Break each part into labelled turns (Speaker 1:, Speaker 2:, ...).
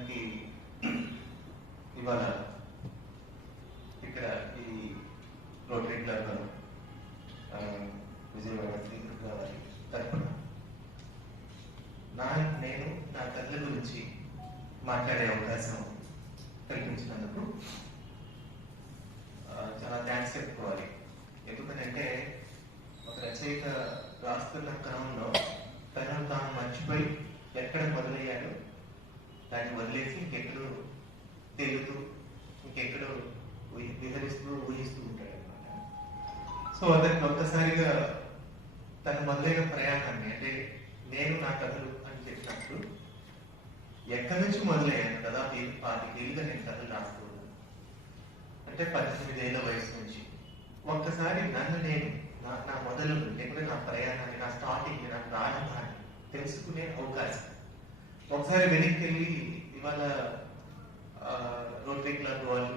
Speaker 1: మనకి ఇవాళ ఇక్కడ ఈ రోటరీ క్లబ్ విజయవాడ శ్రీకృష్ణ తరఫున నా నేను నా తల్లి గురించి మాట్లాడే అవకాశం కల్పించినందుకు ఆ, చాలా థ్యాంక్స్ చెప్పుకోవాలి ఎందుకంటే ఒక రచయిత రాస్తున్న క్రమంలో తనను తాను మర్చిపోయి ఎక్కడ మొదలయ్యాడో దాన్ని వదిలేసి ఇంకెక్కడో తేలుతూ ఇంకెక్కడో ఊహి- విహరిస్తూ ఊహిస్తూ ఉంటాడు అనమాట సో అతనికి ఒక్కసారిగా తన మొదలైన ప్రయాణాన్ని అంటే నేను నా కథలు అని చెప్పినప్పుడు ఎక్కడి నుంచి మొదలయ్యాను కదా ఏ- పాతికేళ్ళుగా నేను కథలు రాస్తూ అంటే పద్దెనిమిది ఏళ్ళ వయసు నుంచి. ఒక్కసారి నన్ను నేను నా నా మొదలు లేకుంటే నా ప్రయాణాన్ని నా స్టార్టింగ్ నా ప్రారంభాన్ని తెలుసుకునే అవకాశం. ఒకసారి వెనక్కి వెళ్ళి ఇవాళ రోటరీ క్లబ్ వాళ్ళు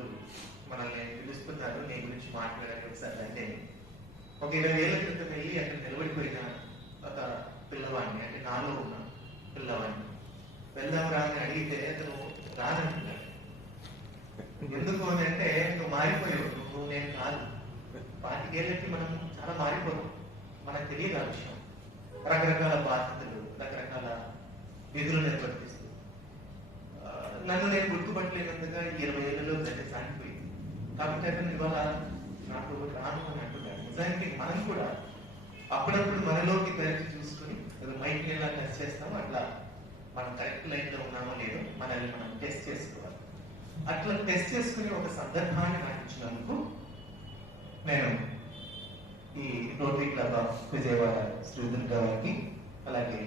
Speaker 1: మనల్ని పిలుస్తున్నారు. నీ గురించి మాట్లాడారు ఒకసారి అంటే ఒక ఇరవై ఏళ్ళ క్రితం వెళ్ళి అక్కడ నిలబడిపోయిన ఒక పిల్లవాడిని అంటే నాలో ఉన్న పిల్లవాడిని వెళ్దాం రాని అడిగితే అతను రానంటున్నాడు ఎందుకు అని అంటే నువ్వు మారిపోయావు. నువ్వు నేను కాదు. పాతికేళ్ళకి మనం చాలా మారిపోతాం. మనకు తెలియదు ఆ విషయం. రకరకాల బాధ్యతలు రకరకాల విధులు నిర్వర్తిస్తాం నన్ను నేను గుర్తుపట్టలేనందుగా ఇరవై ఏళ్ళలో గడ్డ సాగిపోయింది కాబట్టి అతను ఇవాళ నాకు రాను అని అంటున్నాడు నిజానికి మనం కూడా అప్పుడప్పుడు మనలోకి తెరచి చూసుకుని మైండ్ ఎలా టెస్ట్ చేస్తామో అట్లా మనం కరెక్ట్ లైన్లో ఉన్నామో లేదో మనల్ని మనం టెస్ట్ చేసుకోవాలి. అట్లా టెస్ట్ చేసుకునే ఒక సందర్భాన్ని నాకు ఇచ్చినందుకు నేను ఈ rotary club of Vijayawada Sridhar గారికి అలాగే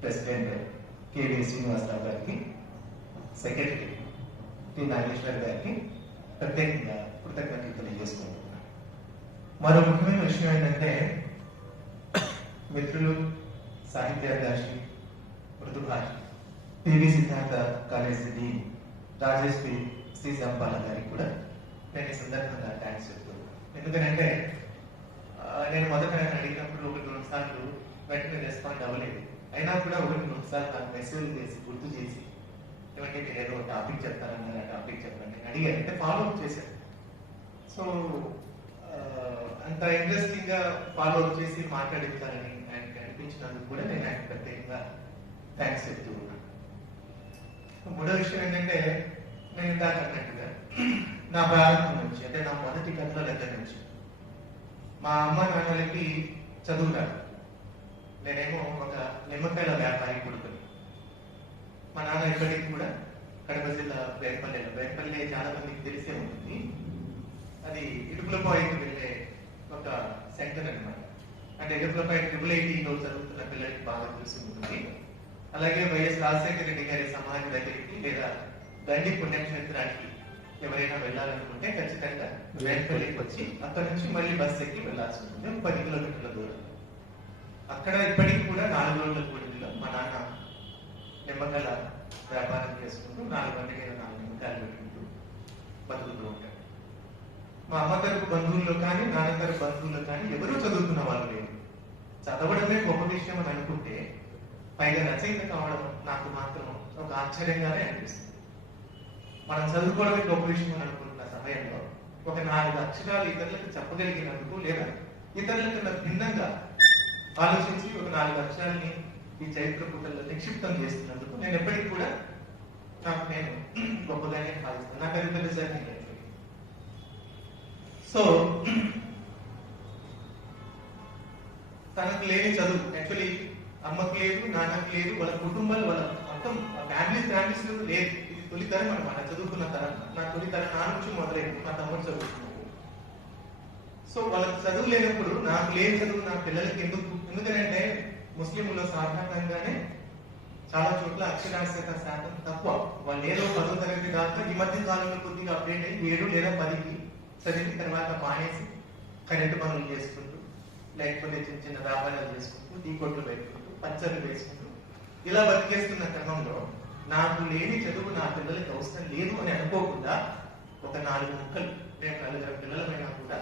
Speaker 1: ప్రెసిడెంట్ కేవీ శ్రీనివాసరావు గారికి సెక్రటరీ టి నాగేశ్వర గారికి ప్రత్యేకంగా కృతజ్ఞతలు తెలియజేసుకుంటున్నాను. మరో ముఖ్యమైన విషయం ఏంటంటే మిత్రులు సాహిత్యాకాశి మృదుభాష P V Siddhartha college dean Rajesh P Sri Sampala గారికి కూడా నేను ఈ సందర్భంగా థ్యాంక్స్ చెప్తున్నాను ఎందుకంటే నేను మొదట నేను అడిగినప్పుడు ఒకటి రెండు సార్లు వెంటనే రెస్పాండ్ అవ్వలేదు. అయినా కూడా ఒకటి రెండు సార్లు నాకు మెసేజ్ చేసి గుర్తు చేసి ఏమంటే మీరు ఏదో టాపిక్ చెప్తారన్నారు ఆ టాపిక్ చెప్పండి అడిగారు. అంటే ఫాలో అప్ చేశారు. సో అంత ఇంట్రెస్టింగ్గా ఫాలో అప్ చేసి మాట్లాడిస్తారని ఆయనకి అనిపించినందుకు కూడా నేను ఆయన ప్రత్యేకంగా థ్యాంక్స్ చెప్తూ ఉన్నాను. మూడో విషయం ఏంటంటే నేను ఇందాక అన్నట్టుగా నా ప్రారంభం నుంచి అంటే నా మొదటి కథల దగ్గర నుంచి మా అమ్మ నాన్నలకి చదువు రాదు నేనేమో ఒక నిమ్మకాయల వ్యాపారి కొడుకుని. మా నాన్న ఇప్పటికి కూడా కడప జిల్లా బేపల్లిలో బేపల్లి చాలా మందికి తెలిసే ఉంటుంది. అది ఇడుపులపాయికి వెళ్ళే ఒక సెంటర్ అన్నమాట. అంటే ఇడుపులపాయి ట్రిపుల్ ఐటీలో చదువుతున్న పిల్లలకి బాగా తెలిసి ఉంటుంది. అలాగే వైఎస్ రాజశేఖర రెడ్డి గారి సమాధి దగ్గరికి లేదా దండి పుణ్యక్షేత్రానికి ఎవరైనా వెళ్ళాలనుకుంటే ఖచ్చితంగా బేర్పల్లికి వచ్చి అక్కడ నుంచి మళ్ళీ బస్ ఎక్కి వెళ్ళాల్సి ఉంటుంది. పది కిలోమీటర్ల దూరం. అక్కడ ఇప్పటికి కూడా నాలుగు రోజుల కూడిలో మా నాన్న నిమ్మకాయల వ్యాపారం చేసుకుంటూ నాలుగు గంటలకి నాలుగు నిమ్మకాయలు పెట్టుకుంటూ బతుకుతూ ఉంటాడు మా అమ్మ తరపు బంధువుల్లో కానీ నాన్న తరపు బంధువుల్లో కానీ ఎవరూ చదువుకున్న వాళ్ళు లేరు. చదవడమే గొప్ప విషయం అని అనుకుంటే పైగా రచయిత కావడం నాకు మాత్రం ఒక ఆశ్చర్యంగానే అనిపిస్తుంది. మనం చదువుకోవడమే గొప్ప విషయం అని అనుకుంటున్న సమయంలో ఒక నాలుగు అక్షరాలు ఇతరులకు చెప్పగలిగినందుకు లేదా ఇతరుల భిన్నంగా ఆలోచించి ఒక నాలుగు అక్షరాలని ఈ చరిత్ర పుటల్లో నిక్షిప్తం చేస్తున్నందుకు నేను ఎప్పటికీ కూడా నాకు నేను గొప్పగానే భావిస్తాను నాకు అది పెద్ద సో తనకు లేని చదువు. యాక్చువల్లీ అమ్మకి లేదు నాన్నకి లేదు వాళ్ళ కుటుంబాలు వాళ్ళ మొత్తం ఫ్యామిలీ ఫ్యామిలీస్ లేదు. ఇది తొలి తరం అనమాట చదువుకున్న తరం. నా తొలి తరం నా నుంచి మొదలైంది. మా తమ్ముడు చదువుకున్నాడు. సో వాళ్ళకి చదువు లేనప్పుడు నాకు లేని చదువు నా పిల్లలకి ఎందుకు? ఎందుకంటే ముస్లింలో సాధారణంగానే చాలా చోట్ల అక్షరాస్యత శాతం తక్కువ. వాళ్ళు ఏదో పదో తరగతి దాకా ఈ మధ్య కాలంలో కొద్దిగా అప్డేట్ అయ్యి ఏడు లేదా పదికి చదివిన తర్వాత మానేసి కరెంటు పనులు చేసుకుంటూ లేకపోతే చిన్న చిన్న వ్యాపారాలు చేసుకుంటూ టీ కొట్లు పెట్టుకుంటూ పచ్చళ్ళు వేసుకుంటూ ఇలా బతికేస్తున్న క్రమంలో నాకు లేని చదువు నా పిల్లలకి అవసరం లేదు అని అనుకోకుండా ఒక నాలుగు ముక్కలు మేము నలుగురు పిల్లలమైనా కూడా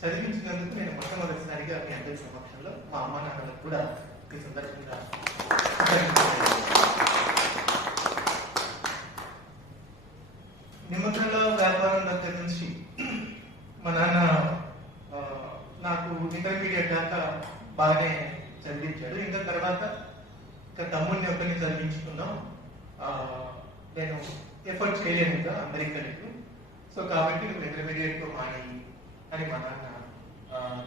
Speaker 1: చదివించినందుకు నేను మొట్టమొదటిసారిగా మీ అందరి సందర్భంలో మా అమ్మ నాన్న కూడా ఈ సందర్భంగా నిమగ్నలో వ్యాపారం దగ్గర నుంచి మా నాన్న నాకు ఇంటర్మీడియట్ దాకా బాగానే చదివించాడు. ఇంకా తర్వాత ఇంకా తమ్ముడిని ఒకరిని చదివించుకున్నాం. నేను ఎఫర్ట్ చేయలేను ఇంకా అమెరికన్కు సో కాబట్టి నువ్వు ఇంటర్మీడియట్తో మానేయి అని మా నాన్న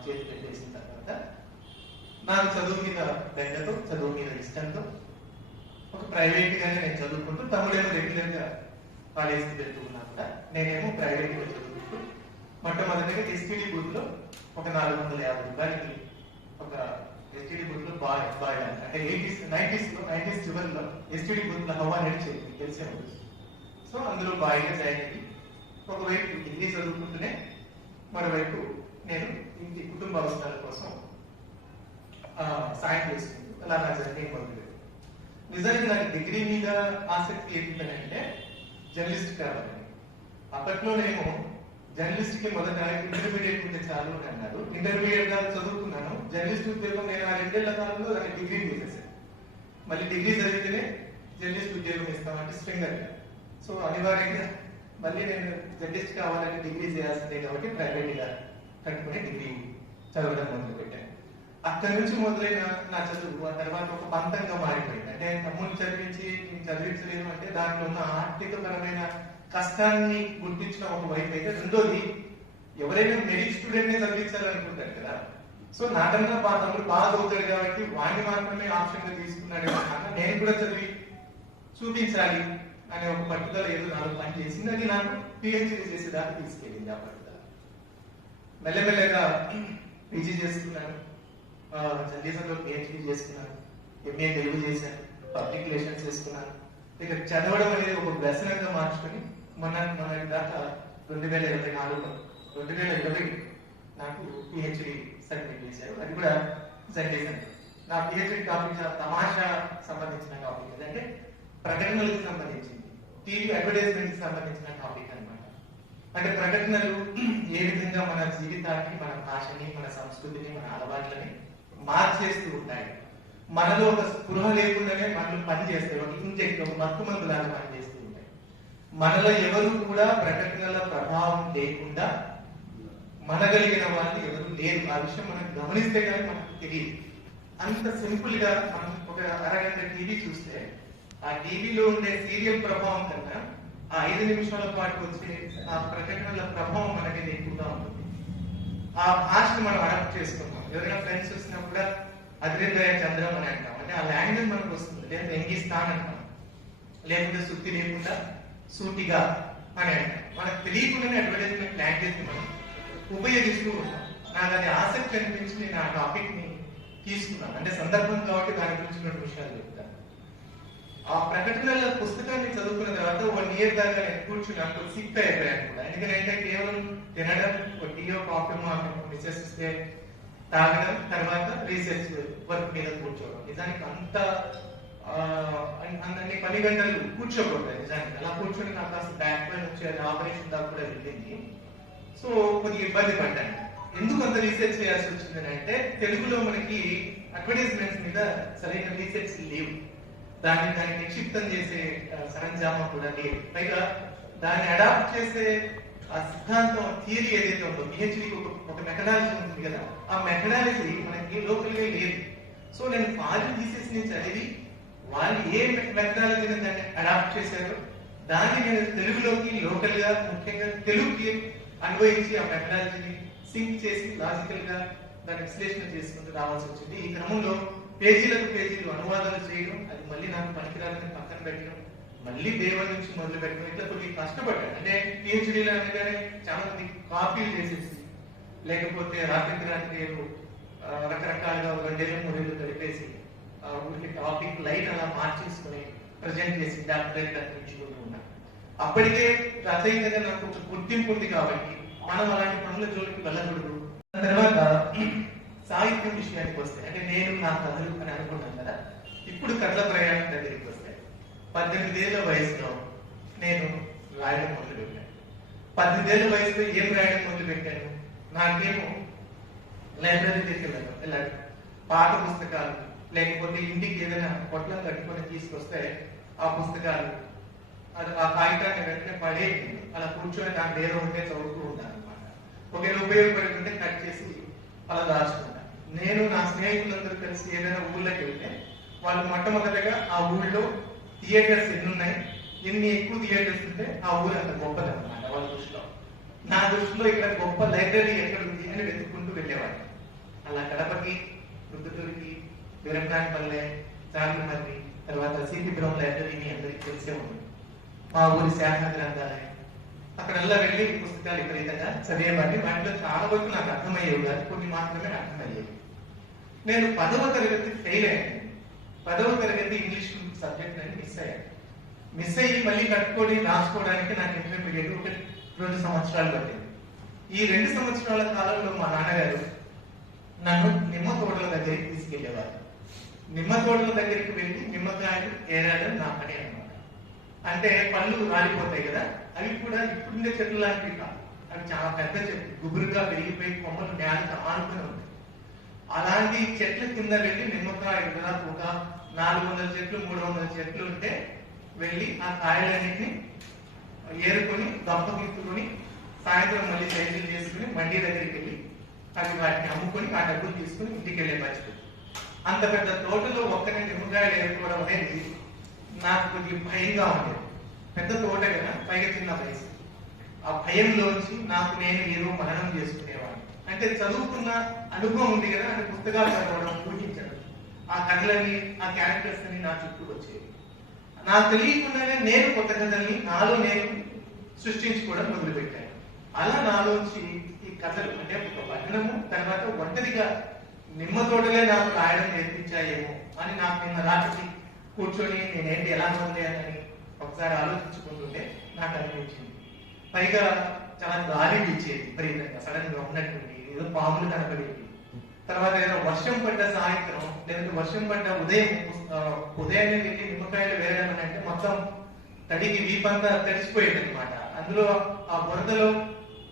Speaker 1: చేతి పెట్టేసింది నాకు చదువు మీద దగ్గరతో చదువు మీద ఇష్టంతో ఒక ప్రైవేట్ గానే నేను చదువుకుంటూ తమ్ముడేమో రెగ్యులర్గా కాలేజీకి వెళ్తూ కూడా నేనేమో ప్రైవేట్గా చదువుకుంటూ మొట్టమొదటిగా ఎస్టీడీ బూత్లో ఒక నాలుగు వందల యాభై రూపాయలకి ఒక ఎస్టీడీ బూత్లో బాయ్ బాయ్ అంటే ఎయిటీస్ నైన్టీస్లో నైన్టీస్ చివరిలో ఎస్టీడీ బూత్లో హవా నడిచేది తెలిసే ఉంటుంది సో అందులో బాయ్గా జాయిన్ అయ్యి ఒకవైపు హిందీ చదువుకుంటూనే మరోవైపు నేను ఇంటి కుటుంబ అవసరాల కోసం సాయం చేసుకుంటూ అలా నా జర్నీ మొదలుపెట్టాను నిజానికి నాకు డిగ్రీ మీద ఆసక్తి ఏంటంటే జర్నలిస్ట్ కావాలని అప్పట్లో నేను జర్నలిస్ట్కి మొదట ఇంటర్మీడియట్ ఉంటే చాలు అని అన్నారు. ఇంటర్మీడియట్గా చదువుకున్నాను. జర్నలిస్ట్ ఉద్యోగం నేను ఆ రెండేళ్ళ కాలంలో దాన్ని డిగ్రీ చేసేసాను మళ్ళీ డిగ్రీ చదివితేనే జర్నలిస్ట్ ఉద్యోగం ఇస్తామంటే స్ట్రింగర్ సో అనివార్యంగా మళ్ళీ నేను జర్నలిస్ట్ కావాలంటే డిగ్రీ చేయాల్సిందే కాబట్టి ప్రైవేట్గా కట్టుకుని డిగ్రీ చదవడం మొదలు పెట్టాను అక్కడి నుంచి మొదలైన నా చదువు ఆ తర్వాత ఒక పంతంగా మారిపోయింది. అంటే తమ్ముని చదివించి నేను చదివించలేదు అంటే దాంట్లో ఉన్న ఆర్థిక పరమైన కష్టాన్ని గుర్తించిన ఒక వైపు అయితే రెండోది ఎవరైనా మెరిట్ స్టూడెంట్ నే చదివించాలనుకుంటారు కదా. సో నాకన్నా మా తమ్ముడు బాగా అవుతాడు కాబట్టి వాడిని మాత్రమే ఆప్షన్గా తీసుకున్నాడు కాకుండా నేను కూడా చదివి చూపించాలి అనే ఒక పట్టుదల ఏదో నాలుగు పని చేసింది అది నాకు పిహెచ్డి చేసేదాకా తీసుకెళ్ళింది ఆ పట్టుదల. మెల్లమెల్లగా పీజీ చేసుకున్నాను. జర్నలిజంలో పిహెచ్డి చేసుకున్నాను ఎంఏ తెలుగు చేశాను పబ్లిక్ రిలేషన్స్ చేసుకున్నాను ఇక చదవడం అనేది ఒక వ్యసనంగా మార్చుకొని మన మన దాకా రెండు వేల ఇరవై నాలుగులో రెండు వేల ఇరవై నాకు పిహెచ్డి సబ్మిట్ చేశారు. అది కూడా జర్నలిజం నా పిహెచ్డి టాపిక్ తమాషా సంబంధించిన టాపిక్ అంటే ప్రకటనలకు సంబంధించింది. టీవీ అడ్వర్టైజ్మెంట్ సంబంధించిన టాపిక్ అనమాట అంటే ప్రకటనలు ఏ విధంగా మన జీవితాన్ని మన భాషని మన సంస్కృతిని మన అలవాట్లని మార్చేస్తూ ఉంటాయి. మనలో ఒక స్పృహ లేకుండానే మనలో పనిచేస్తాయి ఒక ఇంజెక్ట్ ఒక మత్తు మందు లాగా పనిచేస్తూ ఉంటాయి. మనలో ఎవరు కూడా ప్రకటనల ప్రభావం లేకుండా మనగలిగిన వాళ్ళు ఎవరు లేరు. ఆ విషయం మనం గమనిస్తే కానీ మనకు తెలియదు. అంత సింపుల్గా మనం ఒక అరగంట టీవీ చూస్తే ఆ టీవీలో ఉండే సీరియల్ ప్రభావం కన్నా ఆ ఐదు నిమిషాల పాటు వచ్చే ఆ ప్రకటనల ప్రభావం మనకి ఎక్కువగా ఉంటుంది. ఆ భాషను మనం అడాప్ట్ చేసుకుంటాం. ఎవరైనా ఫ్రెండ్స్ వచ్చినప్పుడు కూడా చంద్రం అని అంటాం. అంటే ఆ లాంగ్వేజ్ మనకు వస్తుంది. లేదా ఎంగిస్తాన్ అంటాం. లేకుంటే సుత్తి లేకుండా సూటిగా అని అంటాం. మనకు తెలియకుండానే అడ్వర్టైజ్మెంట్ లాంగ్వేజ్ మనం ఉపయోగిస్తూ ఉంటాం. నాకు అది ఆసక్తి అనిపించి నేను ఆ టాపిక్ని తీసుకున్నాను. అంటే సందర్భం కాబట్టి దాని గురించి విషయాలు చెప్తాను. ఆ ప్రకటనల పుస్తకాన్ని చదువుకున్న తర్వాత వన్ ఇయర్ దాకా నేను కూర్చుని నాకు సిక్ అయిపోయాను కూడా. ఎందుకంటే కేవలం తినడం ఒక టీయో కాఫీ మిసెస్ ఇస్తే తాగడం తర్వాత రీసెర్చ్ వర్క్ మీద కూర్చోవడం. నిజానికి అంత అన్ని పని గంటలు కూర్చోకూడదు నిజానికి. అలా కూర్చొని నాకు కాస్త బ్యాక్ పెయిన్ వచ్చేది ఆపరేషన్ దాకా కూడా వెళ్ళింది. సో కొద్దిగా ఇబ్బంది పడ్డాను. ఎందుకు అంత రీసెర్చ్ చేయాల్సి వచ్చిందని అంటే తెలుగులో మనకి అడ్వర్టైజ్మెంట్స్ మీద సరైన రీసెర్చ్ లేవు. దాన్ని దాన్ని నిక్షిప్తం చేసే సరంజామా కూడా లేదు. పైగా దాన్ని అడాప్ట్ చేసే ఆ సిద్ధాంతం థియరీ ఏదైతే ఉందో పిహెచ్డికి ఒక ఒక మెథడాలజీ ఉంటుంది కదా ఆ మెథడాలజీ మనకి లోకల్గా లేదు. సో నేను ఫారిన్ థీసెస్ని చదివి వాళ్ళు ఏ మెథడాలజీని దాన్ని అడాప్ట్ చేశారో దాన్ని నేను తెలుగులోకి లోకల్గా ముఖ్యంగా తెలుగుకి అన్వయించి ఆ మెథడాలజీని సింక్ చేసి లాజికల్గా దాన్ని విశ్లేషణ చేసుకుంటూ రావాల్సి వచ్చింది. ఈ క్రమంలో పేజీలకు పేజీలు అనువాదాలు చేయడం అది మళ్ళీ నాకు పనికిరాలని పక్కన పెట్టడం మళ్ళీ దేవుడి నుంచి మొదలు పెట్టడం ఇట్లా కొన్ని కష్టపడ్డాను. అంటే పిహెచ్డీలో అనగానే చాలా మంది కాపీలు చేసేసి లేకపోతే రాత్రికి రాత్రి రకరకాలుగా రెండేళ్ళు మూడేళ్ళు కలిపేసి ఆ, ఊరికి టాపిక్ లైట్ అలా మార్చేసుకుని ప్రజెంట్ చేసి డాక్టరేట్ కత్తిరించుకుంటూ ఉన్నాను అప్పటికే రచయితగా నాకు కొంచెం గుర్తింపు ఉంది కాబట్టి మనం అలాంటి పనుల జోలికి వెళ్ళకూడదు. తర్వాత సాహిత్యం విషయానికి వస్తే అంటే నేను నా కథలు అని అనుకున్నాను కదా ఇప్పుడు కథల ప్రయాణం దగ్గరికి వస్తే పద్దెనిమిది ఏళ్ళ వయసులో నేను రాయడం మొదలు పెట్టాను పద్దెనిమిదేళ్ళ వయసులో ఏం రాయడం మొదలు పెట్టాను నాకేమో లైబ్రరీ తీసుకెళ్ళాను ఇలా పాత పుస్తకాలు లేకపోతే ఇంటికి ఏదైనా పొట్లం కట్టుకొని తీసుకొస్తే ఆ పుస్తకాలు అది ఆ కాగితాన్ని వెంటనే పడే అలా కూర్చొని నాకు ఏదో ఉంటే చదువుతూ ఉంటాను అనమాట ఒకవేళ ఉపయోగపడుతుంటే కట్ చేసి అలా దాచుకుంటాను. నేను నా స్నేహితులందరూ కలిసి ఏదైనా ఊళ్ళోకి వెళ్తే వాళ్ళు మొట్టమొదటిగా ఆ ఊళ్ళో థియేటర్స్ ఎన్ని ఉన్నాయి ఎన్ని ఎక్కువ థియేటర్స్ ఉంటే ఆ ఊరు అంత గొప్పది అనమాట వాళ్ళ దృష్టిలో. నా దృష్టిలో ఇక్కడ గొప్ప లైబ్రరీ ఎక్కడ ఉంది అని వెతుక్కుంటూ వెళ్ళేవాడిని అలా గడపకి రుద్దుటూరికి వీరంగానిపల్లె చార్మినార్ని తర్వాత సీపీపురం లైబ్రరీని అందరికీ తెలిసే ఉంది. మా ఊరి శాఖ గ్రంథాలయం అక్కడల్లా వెళ్ళి పుస్తకాలు విపరీతంగా చదివేవాడిని వాటిలో చాలా వరకు నాకు అర్థమయ్యేవి కాదు. కొన్ని మాత్రమే అర్థమయ్యేవి. నేను పదవ తరగతి ఫెయిల్ అయ్యాను. పదవ తరగతి ఇంగ్లీష్ సబ్జెక్ట్ అని మిస్ అయ్యాను మిస్ అయ్యి మళ్ళీ కట్టుకొని రాసుకోవడానికి నాకు ఇంటర్మీడియట్ ఒక రెండు సంవత్సరాలు పట్టింది. ఈ రెండు సంవత్సరాల కాలంలో మా నాన్నగారు నన్ను నిమ్మ తోటల దగ్గరికి తీసుకెళ్ళేవారు. నిమ్మ తోటల దగ్గరికి వెళ్ళి నిమ్మకాయలు ఏరాడని నా పని అన్నమాట. అంటే పళ్ళు రాలిపోతాయి కదా అవి కూడా ఇప్పుడుండే చెట్లు లాంటివి కాదు. అవి చాలా పెద్ద చెట్లు గుబురుగా పెరిగిపోయి కొమ్మలు నేలకు ఆనుకుని ఉంటాయి. అలాంటి చెట్ల కింద వెళ్ళి నిమ్మకాయ దాదాపు ఒక నాలుగు వందల చెట్లు మూడు వందల చెట్లు ఉంటే వెళ్ళి ఆ కాయలన్నింటినీ ఏరుకొని దప్పగిత్తుకొని సాయంత్రం మళ్ళీ సైకిల్ చేసుకుని మండీ దగ్గరికి వెళ్ళి అవి వాటిని అమ్ముకొని ఆ డబ్బులు తీసుకుని ఇంటికి వెళ్ళే పరిస్థితి. అంత పెద్ద తోటలో ఒక్కనే నిమ్మకాయలు ఏరుకోవడం అనేది నాకు కొద్దిగా భయంగా ఉండేది. పెద్ద తోట కదా పైగా చిన్న వయసు. ఆ భయంలోంచి నాకు నేను ఏదో మననం చేసుకునేవాడిని. అంటే చదువుకున్న అనుభవం ఉంది కదా అని పుస్తకాలు చదవడం ఊహించడం ఆ కథలని ఆ క్యారెక్టర్స్ అని నా చుట్టూ వచ్చేవి. నాకు తెలియకుండానే నేను కొత్త కథల్ని నాలో నేను సృష్టించుకోవడం మొదలుపెట్టాను. అలా నాలోంచి ఈ కథలు అంటే ఒక పఠనము తర్వాత ఒంటరిగా నిమ్మ తోటలే నాకు రాయడం నేర్పించాయేమో అని నాకు నిన్న రాత్రి కూర్చొని నేనేంటి ఎలా మొదలయ్యానని ఒకసారి ఆలోచించుకుంటుంటే నాకు అనిపించింది. పైగా చాలా గాలి ఇచ్చేది విపరీతంగా. సడన్గా ఉన్నట్టుండి ఏదో పాములు కనపడేవి. తర్వాత ఏదో వర్షం పడ్డ సాయంత్రం లేదంటే వర్షం పడ్డ ఉదయం ఉదయాన్నే వెళ్ళి నిమ్మకాయలు వేయడం అంటే మొత్తం తడికి వీపంతా తడిసిపోయేది అనమాట అందులో ఆ బురదలో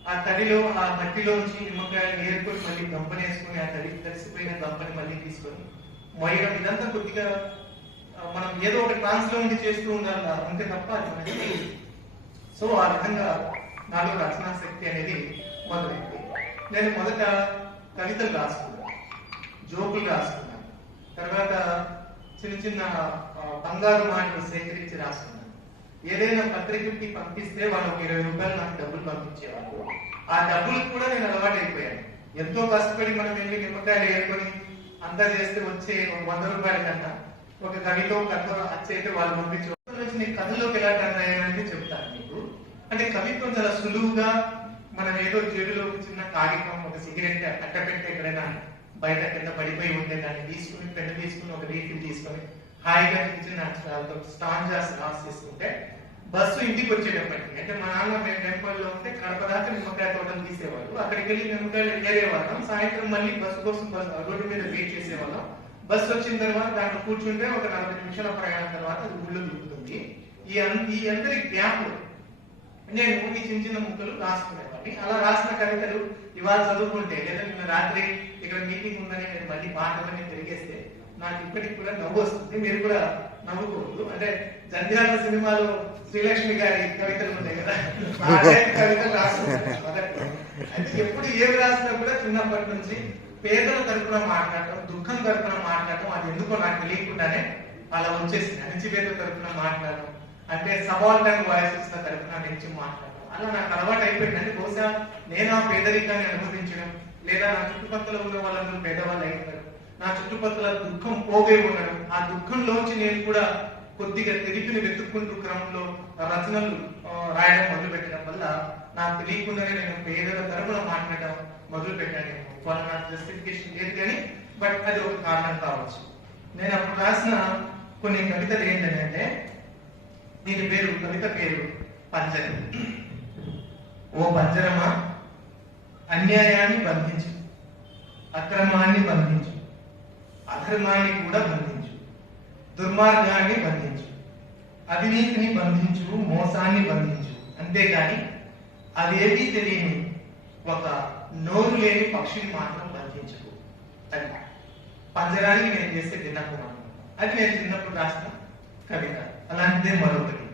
Speaker 1: ఆ తడిలో ఆ మట్టిలోంచి నిమ్మకాయలు ఏరుకొని మళ్ళీ గంపనేసుకొని ఆ తడి తడిసిపోయిన గంపని మళ్ళీ తీసుకొని మొయ్యడం ఇదంతా కొద్దిగా మనం ఏదో ఒక ట్రాన్స్లో ఉండి చేస్తూ ఉండాలి? అంతే తప్ప మనకి సో ఆ విధంగా నాలో రచనా శక్తి అనేది మొదలైంది. నేను మొదట కవితలు రాసుకున్నాను. జోకులు రాసుకున్నాను. తర్వాత చిన్న చిన్న బంగారు మాటలు సేకరించి రాసుకున్నాను. ఏదైనా పత్రికకి పంపిస్తే వాళ్ళు ఒక ఇరవై రూపాయలు నాకు డబ్బులు పంపించేవాళ్ళు. ఆ డబ్బులకు కూడా నేను అలవాటు అయిపోయాను ఎంతో కష్టపడి మనం వెళ్ళి నిమ్మకాయలు ఏరుకొని అంతా చేస్తే వచ్చే వంద రూపాయల కన్నా ఒక కవితో కథ అయితే వాళ్ళు పంపించే నేను కథలోకి ఎలా టర్న్ అయ్యానంటే చెప్తాను మీకు. అంటే కవిత్వం చాలా సులువుగా మనం ఏదో జేబులో ఒక చిన్న కాగితం ఒక సిగరెట్ అట్టపెట్టి ఎక్కడైనా బయట కింద పడిపోయి ఉంటే దాన్ని తీసుకుని పెన్ను తీసుకుని ఒక రీఫిల్ తీసుకొని హాయిగా చిన్న అక్షరాలతో స్టాంజాస్ రాసేసుకుంటే బస్సు ఇంటికి వచ్చేటప్పటికి అంటే మా నాన్న మేము టెంపుల్లో ఉంటే కడప దాకా నిమ్మకాయ తోటలు తీసేవాళ్ళు. అక్కడికి వెళ్ళి నిమ్మకాయలు ఏరేవాళ్ళం సాయంత్రం మళ్ళీ బస్సు కోసం బస్సు రోడ్డు మీద వెయిట్ చేసేవాళ్ళం. బస్సు వచ్చిన తర్వాత దాంట్లో కూర్చుంటే ఒక నలభై నిమిషాల ప్రయాణం తర్వాత అది ఊళ్ళో దిగుతుంది ఈ ఈ అందరి గ్యాప్ నేను ఈ చిన్న చిన్న ముక్కలు రాసుకునేవాడిని. అలా రాసిన కవితలు ఇవాళ చదువుకుంటే లేదా నిన్న రాత్రి ఇక్కడ మీటింగ్ ఉందని నేను మళ్ళీ మాటలని తిరిగేస్తే నాకు ఇప్పటికి కూడా నవ్వు వస్తుంది. మీరు కూడా నవ్వుకోవద్దు. అంటే జంధ్యాల సినిమాలో శ్రీలక్ష్మి గారి కవితలు ఉంటాయి కదా కవితలు రాసుకుంటారు ఎప్పుడు ఏవి రాసినా కూడా చిన్నప్పటి నుంచి పేదల తరపున మాట్లాడటం దుఃఖం తరపున మాట్లాడటం అది ఎందుకో నాకు తెలియకుండానే అలా వచ్చేసింది. పేదల తరపున మాట్లాడటం అంటే సబాల్టన్ వాయిసెస్ తరపున నుంచి మాట్లాడటం. అలా నాకు అలవాటు అయిపోయింది. అంటే బహుశా నేను ఆ పేదరికాన్ని అనుభవించడం లేదా నా చుట్టుపక్కల ఉన్న వాళ్ళందరూ పేదవాళ్ళు అయిపోయారు. నా చుట్టుపక్కల దుఃఖం పోగే ఉండడం ఆ దుఃఖంలోంచి నేను కూడా కొద్దిగా తెలిపిని వెతుక్కుంటూ క్రమంలో రచనలు రాయడం మొదలు పెట్టడం వల్ల నాకు తెలియకుండానే నేను పేదల తరపున మాట్లాడడం మొదలు పెట్టాను వాళ్ళ నాకు జస్టిఫికేషన్ లేదు కానీ బట్ అది ఒక కారణం కావచ్చు. నేను అప్పుడు రాసిన కొన్ని కవితలు ఏంటంటే దీని పేరు కవిత పేరు పంజరం. ఓ పంజరమా? అన్యాయాన్ని బంధించు. అక్రమాన్ని బంధించు. అధర్మాన్ని కూడా బంధించు. దుర్మార్గాన్ని బంధించు. అవినీతిని బంధించు మోసాన్ని బంధించు. అంతేకాని అవేవీ తెలియని ఒక నోరు లేని పక్షిని మాత్రం బంధించకు. అంట పంజరానికి నేను చేస్తే తిన్నప్పుడు అది నేను చిన్నప్పుడు రాసిన కవిత. అలాంటిదే మరొకటి.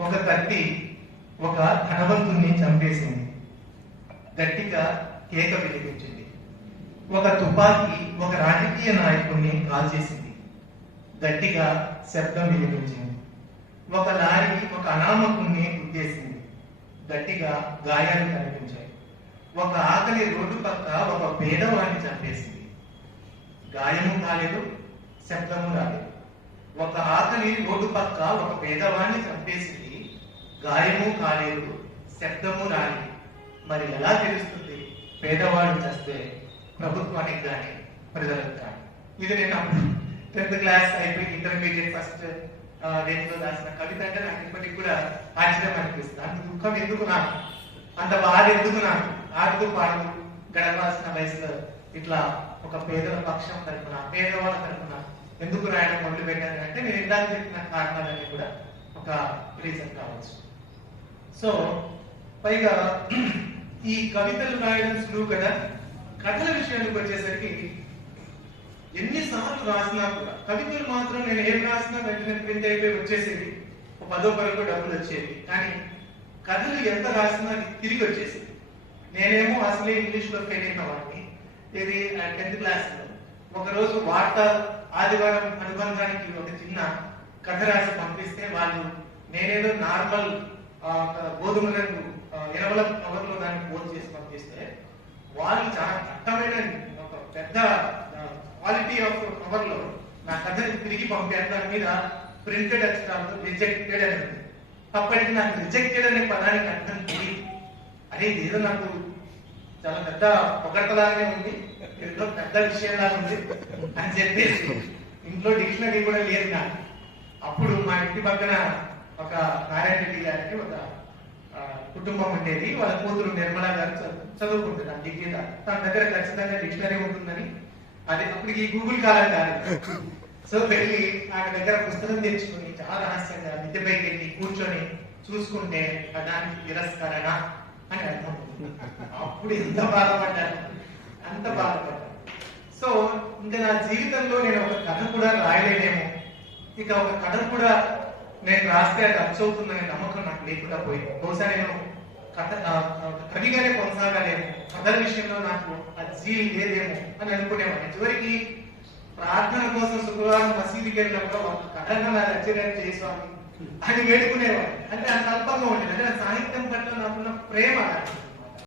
Speaker 1: ఒక తట్టి ఒక ధనవంతుణ్ణి చంపేసింది. గట్టిగా కేక వెలిగించింది ఒక తుపాకీ ఒక రాజకీయ నాయకుడిని కాల్చేసింది. గట్టిగా శబ్దం వినిపించింది. ఒక లారీ ఒక అనామకుణ్ణి గుద్దేసింది. గట్టిగా గాయాలు కలిగింది ఒక ఆకలి రోడ్డు పక్క ఒక పేదవాడిని చంపేసింది. గాయము కాలేదు శబ్దము రాలేదు. ఒక ఆకలి రోడ్డు పక్క ఒక పేదవాడిని చంపేసింది. గాయము కాలేదు శబ్దము రాలేదు. మరి ఎలా తెలుస్తుంది? పేదవాడు చస్తే ప్రభుత్వానికి కానీ ప్రజలకు కానీ ఇది నేను అప్పుడు టెన్త్ క్లాస్ అయిపోయి ఇంటర్మీడియట్ ఫస్ట్ దేంట్లో రాసిన కవిత అంటే నాకు ఇప్పటికి కూడా ఆశ్చర్యం అనిపిస్తుంది. అంత దుఃఖం ఎందుకు నాకు? అంత బాధ ఎందుకు నాకు? ఆడుతూ పాడుతూ గడపాల్సిన వయసులో ఇట్లా ఒక పేదల పక్షం తరపున పేదవాళ్ళ తరపున ఎందుకు రాయడం మొదలు పెట్టాను అంటే నేను ఇందాక చెప్పిన కారణాలన్నీ కూడా ఒక రీజన్ కావచ్చు. సో పైగా ఈ కవితలు రాయడం సులువు కదా? కథల విషయానికి వచ్చేసరికి ఎన్నిసార్లు రాసినా కూడా కవితలు మాత్రం నేను ఏం రాసినా వెంటనే ప్రింట్ అయిపోయి వచ్చేసేది ఒక పదో పరకు డబ్బులు వచ్చేవి. కానీ కథలు ఎంత రాసినా తిరిగి వచ్చేసింది నేనేమో అసలే ఇంగ్లీష్లో ఫెయిల్ అయిన వాడిని. ఇది టెన్త్ క్లాస్లో. ఒకరోజు వార్త ఆదివారం అనుబంధానికి ఒక చిన్న కథ రాసి పంపిస్తే వాళ్ళు నేనేదో నార్మల్ గోధుమ రంగు ఆ, ఎనవల కవర్లో దాన్ని పోస్ట్ చేసి పంపిస్తే వాళ్ళు చాలా దట్టమైన ఒక పెద్ద క్వాలిటీ ఆఫ్ కవర్లో నా కథని తిరిగి పంపారు దాని మీద ప్రింటెడ్ అక్షరాలతో రిజెక్టెడ్ అనేది అప్పటికి నాకు రిజెక్టెడ్ అనే పదానికి అర్థం తెలియదు. అరే ఇదేదో నాకు చాలా పెద్ద పొగడతలాగానే ఉంది. ఏదో పెద్ద విషయంలా ఉంది అని చెప్పేసి ఇంట్లో డిక్షనరీ కూడా లేదు నాకు. అప్పుడు మా ఇంటి పక్కన ఒక నారాయణ రెడ్డి గారికి ఒక కుటుంబం ఉండేది. వాళ్ళ కూతురు నిర్మలా గారు చదువు- చదువుకుంటుంది ఆ డిగ్రీ తన దగ్గర ఖచ్చితంగా డిక్షనరీ ఉంటుందని. అది అప్పుడు ఈ గూగుల్ కాలం కాదు. సో వెళ్ళి ఆయన దగ్గర పుస్తకం తెచ్చుకుని చాలా రహస్యంగా మిద్దెపైకి వెళ్ళి కూర్చొని చూసుకుంటే దానికి తిరస్కరణ. అని అర్థం అప్పుడు ఎంత బాధపడ్డాను అంత బాధపడ్డాను సో ఇంకా నా జీవితంలో నేను ఒక కథ కూడా రాయలేనేమో. ఇక ఒక కథ కూడా నేను రాస్తే అది అచ్చవుతుందనే నమ్మకం నాకు లేకుండా పోయింది. బహుశా నేను కథ కవిగానే కొనసాగలేము. కథల విషయంలో నాకు ఆ జీవి లేదేమో అని అనుకునేవాడిని. చివరికి ప్రార్థన కోసం శుక్రవారం మసీదుకి వెళ్ళినప్పుడు ఒక కథగా నా రచన చేసాము అని వేడుకునేవాడు. అంటే అంత అల్పంగా ఉండేది. అంటే సాహిత్యం పట్ల నాకున్న ప్రేమ